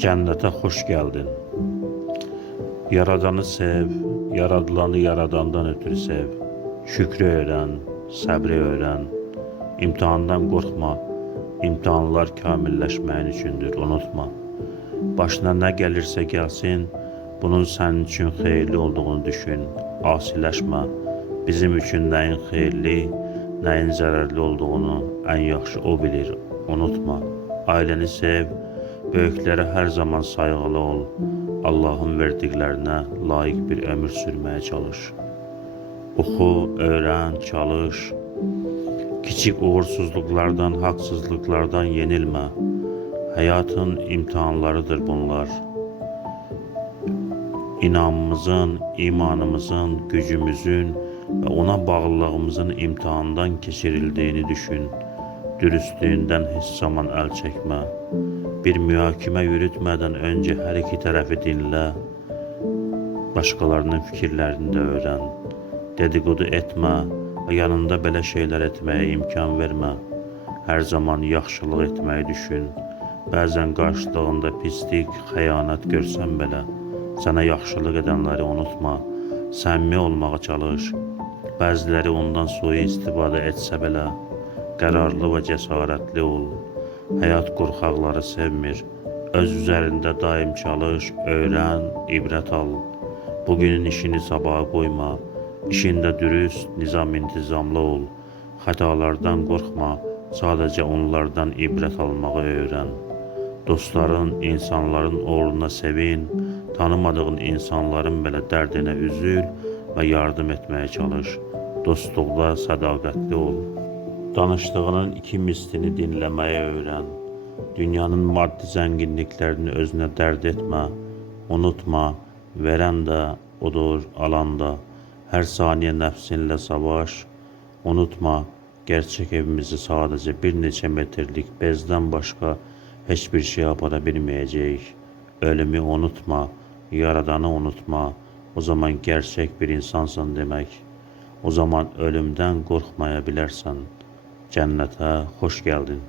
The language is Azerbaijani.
Cənnətə xoş gəldin. Yaradanı sev, yaradılanı yaradandan ötürü sev. Şükrü öyrən, səbri öyrən. İmtahandan qorxma, imtahanlar kamilləşməyin üçündür, unutma. Başına nə gəlirsə gəlsin, bunun sənin üçün xeyirli olduğunu düşün, asiləşmə. Bizim üçün nəyin xeyirli, nəyin zərərli olduğunu ən yaxşı o bilir, unutma. Ailəni sev, böyüklərə hər zaman sayğılı ol. Allahın verdiklərinə layiq bir ömür sürməyə çalış. Oxu, öyrən, çalış. Kiçik uğursuzluqlardan, haqsızlıqlardan yenilmə. Həyatın imtahanlarıdır bunlar. İnamımızın, imanımızın, gücümüzün və ona bağlılığımızın imtihandan keçirildiyini düşün. Dürüstlüğünden heç zaman əl çəkmə. Bir mühakimə yürütmədən öncə hər iki tərəfi dinlə. Başqalarının fikirlərini də öyrən. Dedikodu etmə və yanında belə şeylər etməyə imkan vermə. Hər zaman yaxşılıq etməyi düşün. Bəzən qarşılığında pislik, xəyanət görsən belə, sənə yaxşılıq edənləri unutma. Səmimi olmağa çalış. Bəziləri ondan sui-istifadə etsə belə, qərarlı və cəsarətli ol. Həyat qorxaqları sevmir. Öz üzərində daim çalış, öyrən, ibrət al. Bugünün işini sabaha qoyma. İşində dürüst, nizam-intizamlı ol. Xətalardan qorxma, sadəcə onlardan ibrət almağı öyrən. Dostların, insanların uğruna sevin. Tanımadığın insanların belə dərdinə üzül və yardım etməyə çalış. Dostluqda sədaqətli ol. Danışdığının iki mislini dinləməyi öyrən. Dünyanın maddi zənginliklərini özünə dərd etmə. Unutma, verən də odur, alan da. Hər saniyə nəfsinlə savaş. Unutma, gerçək evimizi sadəcə bir neçə metrlik bezdən başqa heç bir şey apara bilməyəcəyik. Ölümü unutma, yaradanı unutma. O zaman gerçək bir insansın demək. O zaman ölümdən qorxmaya bilərsən. Cənnətə xoş gəldin.